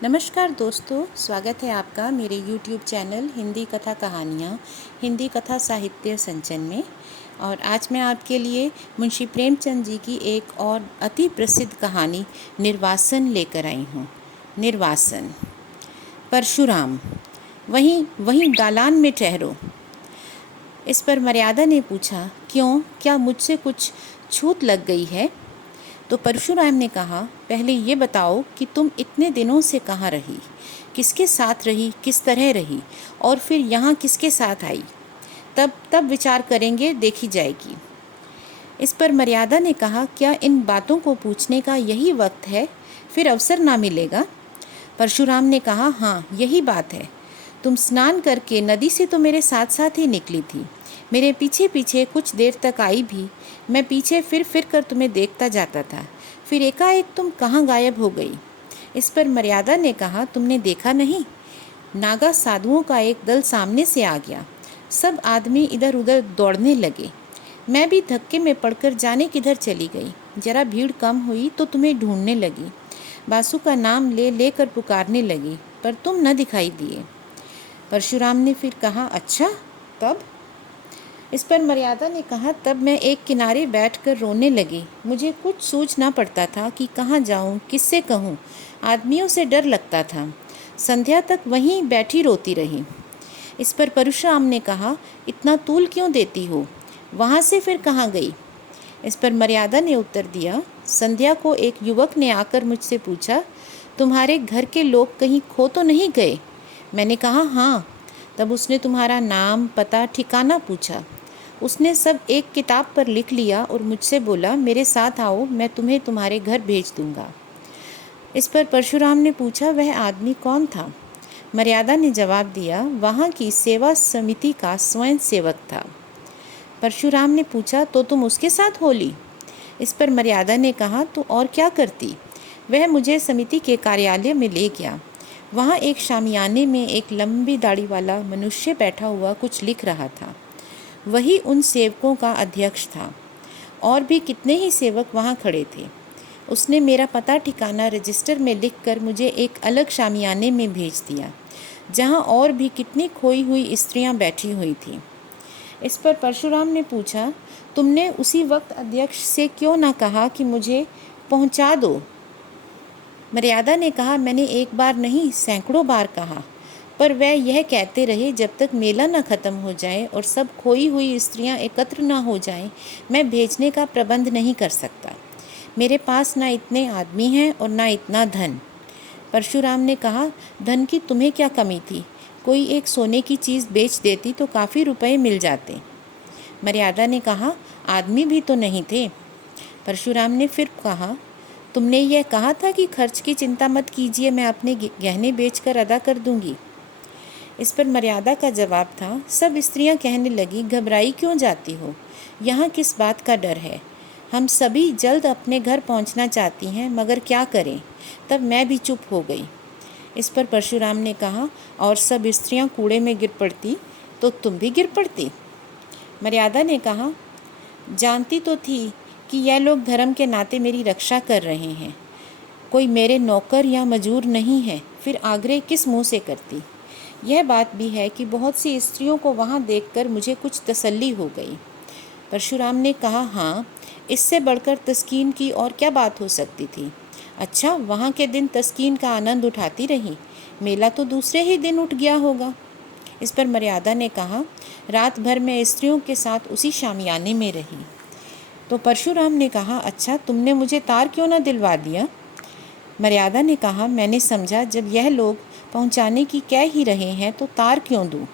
नमस्कार दोस्तों, स्वागत है आपका मेरे YouTube चैनल हिंदी कथा कहानियाँ हिंदी कथा साहित्य संचन में। और आज मैं आपके लिए मुंशी प्रेमचंद जी की एक और अति प्रसिद्ध कहानी निर्वासन लेकर आई हूँ। निर्वासन। परशुराम, वहीं वहीं दालान में ठहरो। इस पर मर्यादा ने पूछा, क्यों, क्या मुझसे कुछ छूत लग गई है? तो परशुराम ने कहा, पहले ये बताओ कि तुम इतने दिनों से कहाँ रही, किसके साथ रही, किस तरह रही, और फिर यहाँ किसके साथ आई? तब विचार करेंगे, देखी जाएगी। इस पर मर्यादा ने कहा, क्या इन बातों को पूछने का यही वक्त है? फिर अवसर ना मिलेगा? परशुराम ने कहा, हाँ, यही बात है। तुम स्नान करके नदी से तो मेरे साथ साथ ही निकली थी, मेरे पीछे पीछे कुछ देर तक आई भी। मैं पीछे फिर कर तुम्हें देखता जाता था, फिर एकाएक तुम कहाँ गायब हो गई? इस पर मर्यादा ने कहा, तुमने देखा नहीं? नागा साधुओं का एक दल सामने से आ गया। सब आदमी इधर उधर दौड़ने लगे। मैं भी धक्के में पड़कर जाने किधर चली गई। जरा भीड़ कम हुई तो तुम्हें ढूंढने लगी, बासु का नाम ले लेकर पुकारने लगी, पर तुम न दिखाई दिए। परशुराम ने फिर कहा, अच्छा, तब? इस पर मर्यादा ने कहा, तब मैं एक किनारे बैठकर रोने लगी। मुझे कुछ सूझ ना पड़ता था कि कहाँ जाऊँ, किससे कहूँ। आदमियों से डर लगता था। संध्या तक वहीं बैठी रोती रही। इस पर परशुराम ने कहा, इतना तूल क्यों देती हो? वहाँ से फिर कहाँ गई? इस पर मर्यादा ने उत्तर दिया, संध्या को एक युवक ने आकर मुझसे पूछा, तुम्हारे घर के लोग कहीं खो तो नहीं गए? मैंने कहा, हाँ। तब उसने तुम्हारा नाम, पता, ठिकाना पूछा। उसने सब एक किताब पर लिख लिया और मुझसे बोला, मेरे साथ आओ, मैं तुम्हें तुम्हारे घर भेज दूंगा। इस पर परशुराम ने पूछा, वह आदमी कौन था? मर्यादा ने जवाब दिया, वहाँ की सेवा समिति का स्वयं सेवक था। परशुराम ने पूछा, तो तुम उसके साथ हो ली? इस पर मर्यादा ने कहा, तो और क्या करती? वह मुझे समिति के कार्यालय में ले गया। वहाँ एक शामियाने में एक लंबी दाढ़ी वाला मनुष्य बैठा हुआ कुछ लिख रहा था। वही उन सेवकों का अध्यक्ष था। और भी कितने ही सेवक वहाँ खड़े थे। उसने मेरा पता ठिकाना रजिस्टर में लिखकर मुझे एक अलग शामियाने में भेज दिया, जहाँ और भी कितनी खोई हुई स्त्रियाँ बैठी हुई थीं। इस पर परशुराम ने पूछा, तुमने उसी वक्त अध्यक्ष से क्यों ना कहा कि मुझे पहुँचा दो? मर्यादा ने कहा, मैंने एक बार नहीं, सैकड़ों बार कहा, पर वह यह कहते रहे, जब तक मेला न ख़त्म हो जाए और सब खोई हुई स्त्रियां एकत्र न हो जाएं, मैं भेजने का प्रबंध नहीं कर सकता। मेरे पास ना इतने आदमी हैं और ना इतना धन। परशुराम ने कहा, धन की तुम्हें क्या कमी थी? कोई एक सोने की चीज़ बेच देती तो काफ़ी रुपए मिल जाते। मर्यादा ने कहा, आदमी भी तो नहीं थे। परशुराम ने फिर कहा, तुमने यह कहा था कि खर्च की चिंता मत कीजिए, मैं अपने गहने बेचकर अदा कर दूंगी। इस पर मर्यादा का जवाब था, सब स्त्रियां कहने लगी, घबराई क्यों जाती हो? यहाँ किस बात का डर है? हम सभी जल्द अपने घर पहुँचना चाहती हैं, मगर क्या करें? तब मैं भी चुप हो गई। इस पर परशुराम ने कहा, और सब स्त्रियां कूड़े में गिर पड़ती तो तुम भी गिर पड़ती? मर्यादा ने कहा, जानती तो थी कि यह लोग धर्म के नाते मेरी रक्षा कर रहे हैं, कोई मेरे नौकर या मजूर नहीं है, फिर आग्रह किस मुँह से करती? यह बात भी है कि बहुत सी स्त्रियों को वहाँ देखकर मुझे कुछ तसल्ली हो गई। परशुराम ने कहा, हाँ, इससे बढ़कर तस्कीन की और क्या बात हो सकती थी? अच्छा, वहाँ के दिन तस्कीन का आनंद उठाती रही, मेला तो दूसरे ही दिन उठ गया होगा। इस पर मर्यादा ने कहा, रात भर मैं स्त्रियों के साथ उसी शामियाने में रही। तो परशुराम ने कहा, अच्छा, तुमने मुझे तार क्यों न दिलवा दिया? मर्यादा ने कहा, मैंने समझा जब यह लोग पहुंचाने की कह ही रहे हैं तो तार क्यों दूं?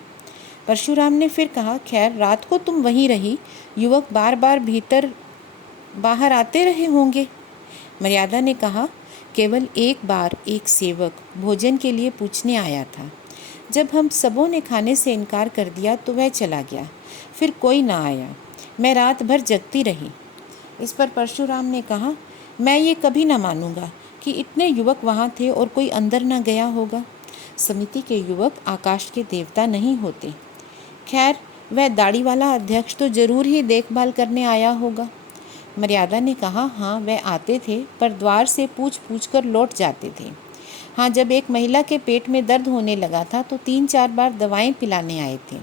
परशुराम ने फिर कहा, खैर, रात को तुम वहीं रही, युवक बार बार भीतर बाहर आते रहे होंगे। मर्यादा ने कहा, केवल एक बार एक सेवक भोजन के लिए पूछने आया था। जब हम सबों ने खाने से इनकार कर दिया तो वह चला गया, फिर कोई ना आया। मैं रात भर जगती रही। इस पर परशुराम ने कहा, मैं ये कभी ना मानूंगा कि इतने युवक वहाँ थे और कोई अंदर न गया होगा। समिति के युवक आकाश के देवता नहीं होते। खैर, वह दाढ़ी वाला अध्यक्ष तो जरूर ही देखभाल करने आया होगा। मर्यादा ने कहा, हाँ, वह आते थे, पर द्वार से पूछ पूछ कर लौट जाते थे। हाँ, जब एक महिला के पेट में दर्द होने लगा था तो 3-4 बार दवाएं पिलाने आए थे।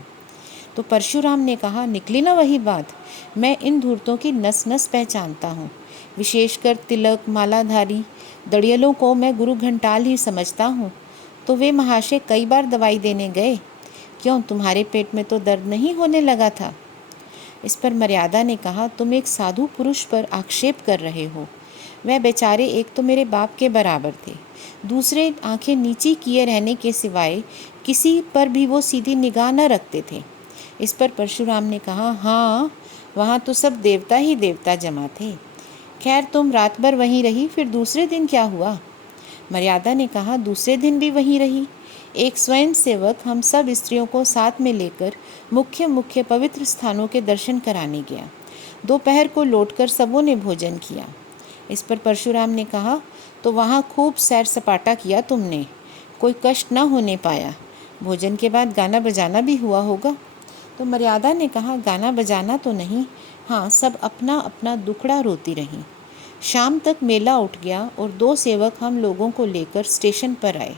तो परशुराम ने कहा, निकली ना वही बात। मैं इन धूर्तों की नस नस पहचानता हूँ। विशेषकर तिलक मालाधारी दड़ियलों को मैं गुरु घंटाल ही समझता हूँ। तो वे महाशय कई बार दवाई देने गए। क्यों, तुम्हारे पेट में तो दर्द नहीं होने लगा था? इस पर मर्यादा ने कहा, तुम एक साधु पुरुष पर आक्षेप कर रहे हो। वह बेचारे एक तो मेरे बाप के बराबर थे, दूसरे आंखें नीची किए रहने के सिवाय किसी पर भी वो सीधी निगाह न रखते थे। इस पर परशुराम ने कहा, हाँ, वहाँ तो सब देवता ही देवता जमा थे। खैर, तुम रात भर वहीं रही, फिर दूसरे दिन क्या हुआ? मर्यादा ने कहा, दूसरे दिन भी वहीं रही। एक स्वयं सेवक हम सब स्त्रियों को साथ में लेकर मुख्य मुख्य पवित्र स्थानों के दर्शन कराने गया। दोपहर को लौटकर सबों ने भोजन किया। इस पर परशुराम ने कहा, तो वहाँ खूब सैर सपाटा किया तुमने, कोई कष्ट न होने पाया। भोजन के बाद गाना बजाना भी हुआ होगा। तो मर्यादा ने कहा, गाना बजाना तो नहीं, हाँ, सब अपना अपना दुखड़ा रोती रहीं। शाम तक मेला उठ गया और 2 सेवक हम लोगों को लेकर स्टेशन पर आए।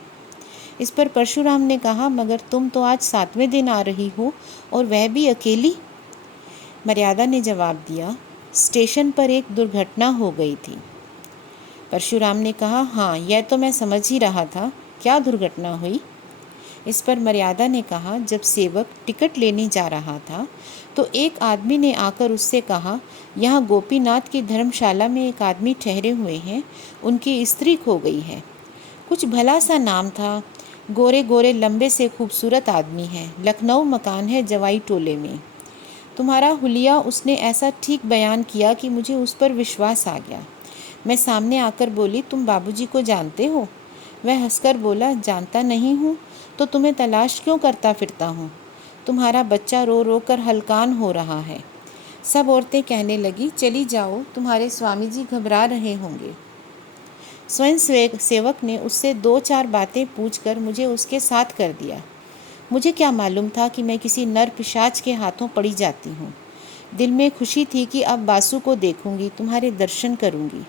इस पर परशुराम ने कहा, मगर तुम तो आज 7वें दिन आ रही हो और वह भी अकेली। मर्यादा ने जवाब दिया, स्टेशन पर एक दुर्घटना हो गई थी। परशुराम ने कहा, हाँ, यह तो मैं समझ ही रहा था। क्या दुर्घटना हुई? इस पर मर्यादा ने कहा, जब सेवक टिकट लेने जा रहा था तो एक आदमी ने आकर उससे कहा, यहाँ गोपीनाथ की धर्मशाला में एक आदमी ठहरे हुए हैं, उनकी स्त्री खो गई है। कुछ भला सा नाम था, गोरे गोरे लंबे से खूबसूरत आदमी है, लखनऊ मकान है जवाई टोले में। तुम्हारा हुलिया उसने ऐसा ठीक बयान किया कि मुझे उस पर विश्वास आ गया। मैं सामने आकर बोली, तुम बाबूजी को जानते हो? वह हंसकर बोला, जानता नहीं हूँ तो तुम्हें तलाश क्यों करता फिरता हूँ? तुम्हारा बच्चा रो रो कर हलकान हो रहा है। सब औरतें कहने लगी, चली जाओ, तुम्हारे स्वामी जी घबरा रहे होंगे। स्वयं सेवक ने उससे 2-4 बातें पूछकर मुझे उसके साथ कर दिया। मुझे क्या मालूम था कि मैं किसी नर पिशाच के हाथों पड़ी जाती हूँ। दिल में खुशी थी कि अब बासु को देखूंगी, तुम्हारे दर्शन करूंगी।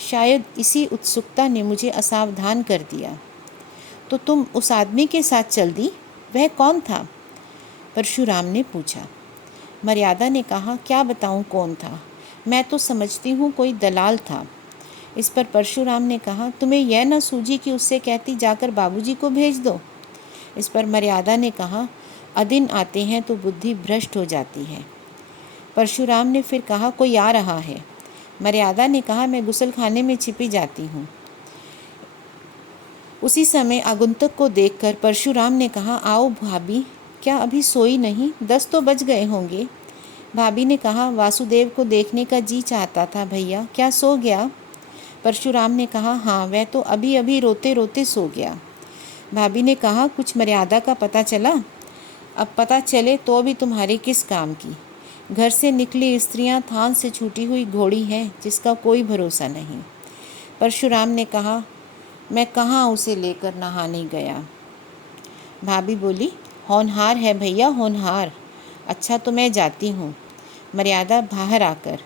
शायद इसी उत्सुकता ने मुझे असावधान कर दिया। तो तुम उस आदमी के साथ चल दी? वह कौन था? परशुराम ने पूछा। मर्यादा ने कहा, क्या बताऊं कौन था, मैं तो समझती हूँ कोई दलाल था। इस पर परशुराम ने कहा, तुम्हें यह न सूझी कि उससे कहती जाकर बाबूजी को भेज दो? इस पर मर्यादा ने कहा, अदिन आते हैं तो बुद्धि भ्रष्ट हो जाती है। परशुराम ने फिर कहा, कोई आ रहा है। मर्यादा ने कहा, मैं गुसलखाने में छिपी जाती हूँ। उसी समय आगंतुक को देखकर परशुराम ने कहा, आओ भाभी, क्या अभी सोई नहीं? 10 तो बज गए होंगे। भाभी ने कहा, वासुदेव को देखने का जी चाहता था भैया, क्या सो गया? परशुराम ने कहा, हाँ, वह तो अभी अभी रोते रोते सो गया। भाभी ने कहा, कुछ मर्यादा का पता चला? अब पता चले तो भी तुम्हारे किस काम की। घर से निकली स्त्रियां थान से छूटी हुई घोड़ी हैं, जिसका कोई भरोसा नहीं। परशुराम ने कहा, मैं कहाँ उसे लेकर नहाने गया। भाभी बोली, होनहार है भैया, होनहार। अच्छा, तो मैं जाती हूँ। मर्यादा बाहर आकर,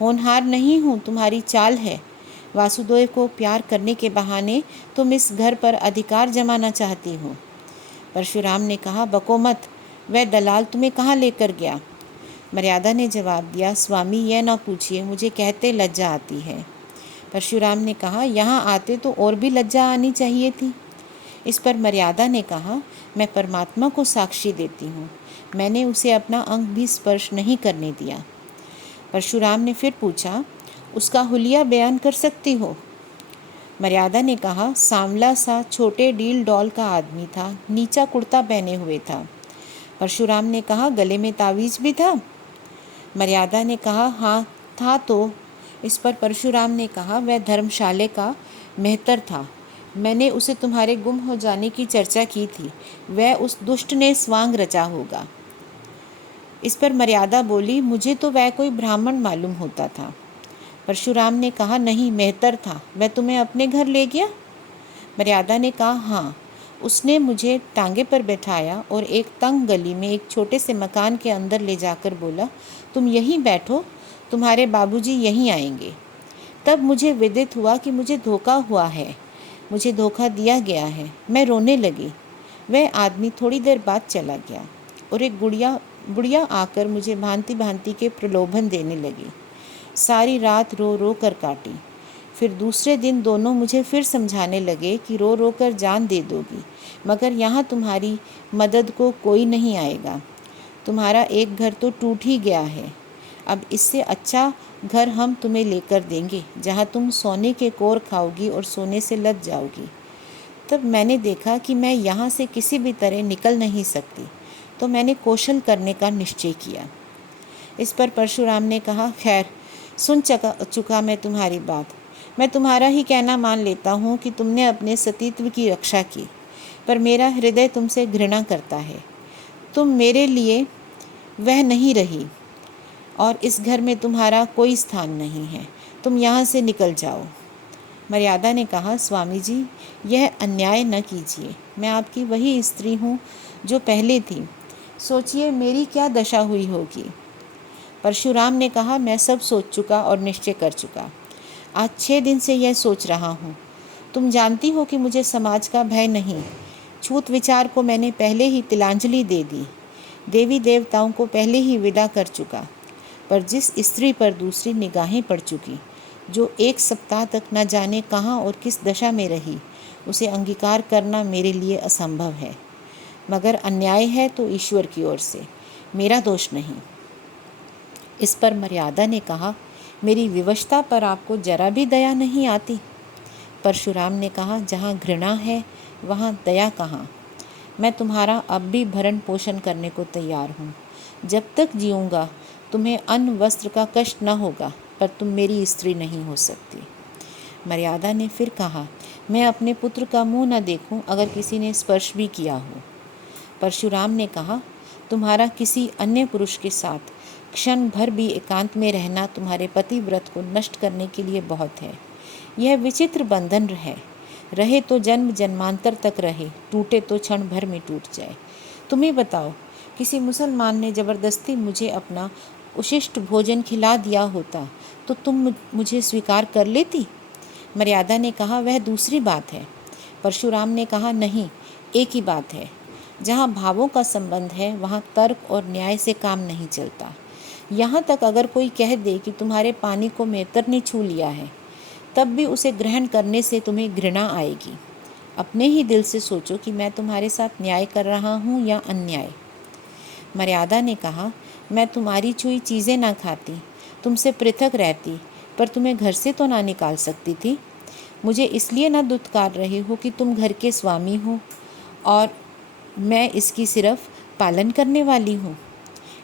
होनहार नहीं हूँ, तुम्हारी चाल है। वासुदेव को प्यार करने के बहाने तुम इस घर पर अधिकार जमाना चाहती हो। परशुराम ने कहा, बको मत, वह दलाल तुम्हें कहाँ लेकर गया? मर्यादा ने जवाब दिया, स्वामी, यह न पूछिए, मुझे कहते लज्जा आती है। परशुराम ने कहा, यहाँ आते तो और भी लज्जा आनी चाहिए थी। इस पर मर्यादा ने कहा, मैं परमात्मा को साक्षी देती हूँ, मैंने उसे अपना अंग भी स्पर्श नहीं करने दिया। परशुराम ने फिर पूछा, उसका हुलिया बयान कर सकती हो? मर्यादा ने कहा, सांवला सा छोटे डील डॉल का आदमी था, नीचा कुर्ता पहने हुए था। परशुराम ने कहा, गले में तावीज भी था? मर्यादा ने कहा, हाँ, था तो। इस पर परशुराम ने कहा, वह धर्मशाले का मेहतर था। मैंने उसे तुम्हारे गुम हो जाने की चर्चा की थी, वह उस दुष्ट ने स्वांग रचा होगा। इस पर मर्यादा बोली, मुझे तो वह कोई ब्राह्मण मालूम होता था। परशुराम ने कहा, नहीं, मेहतर था। वह तुम्हें अपने घर ले गया? मर्यादा ने कहा, हाँ, उसने मुझे टांगे पर बैठाया और एक तंग गली में एक छोटे से मकान के अंदर ले जाकर बोला, तुम यहीं बैठो, तुम्हारे बाबूजी यहीं आएंगे। तब मुझे विदित हुआ कि मुझे धोखा हुआ है। मुझे धोखा दिया गया है। मैं रोने लगी। वह आदमी थोड़ी देर बाद चला गया और एक बुढ़िया आकर मुझे भांति भांति के प्रलोभन देने लगी। सारी रात रो रो कर काटी। फिर दूसरे दिन दोनों मुझे फिर समझाने लगे कि रो रो कर जान दे दोगी, मगर यहाँ तुम्हारी मदद को कोई नहीं आएगा। तुम्हारा एक घर तो टूट ही गया है। अब इससे अच्छा घर हम तुम्हें लेकर देंगे, जहाँ तुम सोने के कोर खाओगी और सोने से लद जाओगी। तब मैंने देखा कि मैं यहाँ से किसी भी तरह निकल नहीं सकती, तो मैंने कौशल करने का निश्चय किया। इस पर परशुराम ने कहा, खैर सुन चुका मैं तुम्हारी बात। मैं तुम्हारा ही कहना मान लेता हूँ कि तुमने अपने सतीत्व की रक्षा की, पर मेरा हृदय तुमसे घृणा करता है। तुम मेरे लिए वह नहीं रही और इस घर में तुम्हारा कोई स्थान नहीं है। तुम यहाँ से निकल जाओ। मर्यादा ने कहा, स्वामी जी, यह अन्याय न कीजिए। मैं आपकी वही स्त्री हूँ जो पहले थी। सोचिए मेरी क्या दशा हुई होगी। परशुराम ने कहा, मैं सब सोच चुका और निश्चय कर चुका। आज 6 दिन से यह सोच रहा हूँ। तुम जानती हो कि मुझे समाज का भय नहीं। छूत विचार को मैंने पहले ही तिलांजलि दे दी। देवी देवताओं को पहले ही विदा कर चुका। पर जिस स्त्री पर दूसरी निगाहें पड़ चुकी, जो 1 सप्ताह तक न जाने कहाँ और किस दशा में रही, उसे अंगीकार करना मेरे लिए असंभव है। मगर अन्याय है तो ईश्वर की ओर से, मेरा दोष नहीं। इस पर मर्यादा ने कहा, मेरी विवशता पर आपको जरा भी दया नहीं आती। परशुराम ने कहा, जहाँ घृणा है वहाँ दया कहाँ। मैं तुम्हारा अब भी भरण पोषण करने को तैयार हूँ। जब तक जीऊँगा तुम्हें अन्न वस्त्र का कष्ट न होगा, पर तुम मेरी स्त्री नहीं हो सकती। मर्यादा ने फिर कहा, मैं अपने पुत्र का मुँह न देखूं अगर किसी ने स्पर्श भी किया हो। परशुराम ने कहा, तुम्हारा किसी अन्य पुरुष के साथ क्षण भर भी एकांत में रहना तुम्हारे पतिव्रत को नष्ट करने के लिए बहुत है। यह विचित्र बंधन रहे तो जन्म जन्मांतर तक रहे, टूटे तो क्षण भर में टूट जाए। तुम्हें बताओ, किसी मुसलमान ने ज़बरदस्ती मुझे अपना उशिष्ट भोजन खिला दिया होता तो तुम मुझे स्वीकार कर लेती? मर्यादा ने कहा, वह दूसरी बात है। परशुराम ने कहा, नहीं, एक ही बात है। जहाँ भावों का संबंध है वहाँ तर्क और न्याय से काम नहीं चलता। यहाँ तक अगर कोई कह दे कि तुम्हारे पानी को मेतर ने छू लिया है, तब भी उसे ग्रहण करने से तुम्हें घृणा आएगी। अपने ही दिल से सोचो कि मैं तुम्हारे साथ न्याय कर रहा हूँ या अन्याय। मर्यादा ने कहा, मैं तुम्हारी छुई चीज़ें ना खाती, तुमसे पृथक रहती, पर तुम्हें घर से तो ना निकाल सकती थी। मुझे इसलिए ना दुत्कार रहे हो कि तुम घर के स्वामी हो और मैं इसकी सिर्फ पालन करने वाली हूँ।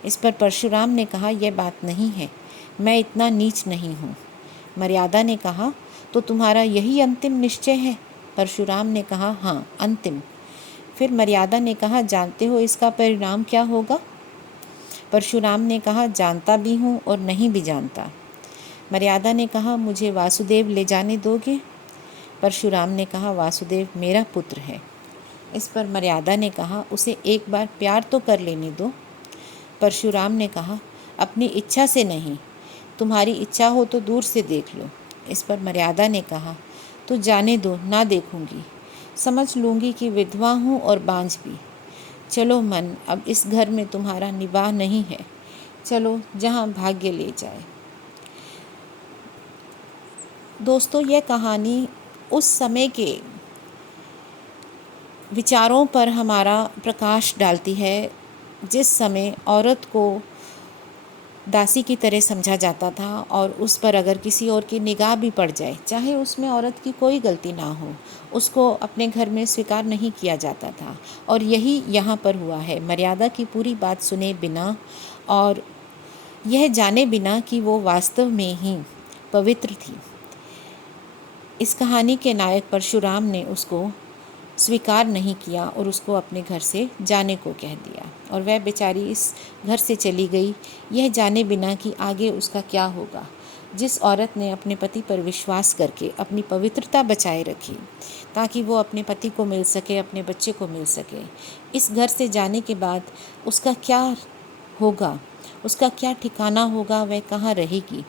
इस पर परशुराम ने कहा, यह बात नहीं है, मैं इतना नीच नहीं हूँ। मर्यादा ने कहा, तो तुम्हारा यही अंतिम निश्चय है? परशुराम ने कहा, हाँ, अंतिम। फिर मर्यादा ने कहा, जानते हो इसका परिणाम क्या होगा? परशुराम ने कहा, जानता भी हूँ और नहीं भी जानता। मर्यादा ने कहा, मुझे वासुदेव ले जाने दोगे? परशुराम ने कहा, वासुदेव मेरा पुत्र है। इस पर मर्यादा ने कहा, उसे एक बार प्यार तो कर लेने दो। परशुराम ने कहा, अपनी इच्छा से नहीं, तुम्हारी इच्छा हो तो दूर से देख लो। इस पर मर्यादा ने कहा, तो जाने दो, ना देखूंगी। समझ लूँगी कि विधवा हूँ और बांझ भी। चलो मन, अब इस घर में तुम्हारा निवाह नहीं है। चलो जहाँ भाग्य ले जाए। दोस्तों, यह कहानी उस समय के विचारों पर हमारा प्रकाश डालती है, जिस समय औरत को दासी की तरह समझा जाता था और उस पर अगर किसी और की निगाह भी पड़ जाए, चाहे उसमें औरत की कोई गलती ना हो, उसको अपने घर में स्वीकार नहीं किया जाता था। और यही यहाँ पर हुआ है। मर्यादा की पूरी बात सुने बिना और यह जाने बिना कि वो वास्तव में ही पवित्र थी, इस कहानी के नायक परशुराम ने उसको स्वीकार नहीं किया और उसको अपने घर से जाने को कह दिया और वह बेचारी इस घर से चली गई, यह जाने बिना कि आगे उसका क्या होगा। जिस औरत ने अपने पति पर विश्वास करके अपनी पवित्रता बचाए रखी ताकि वो अपने पति को मिल सके, अपने बच्चे को मिल सके, इस घर से जाने के बाद उसका क्या होगा, उसका क्या ठिकाना होगा, वह कहाँ रहेगी,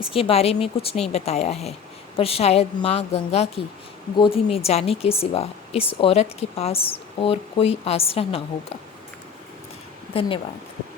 इसके बारे में कुछ नहीं बताया है। पर शायद माँ गंगा की गोदी में जाने के सिवा इस औरत के पास और कोई आसरा ना होगा। धन्यवाद।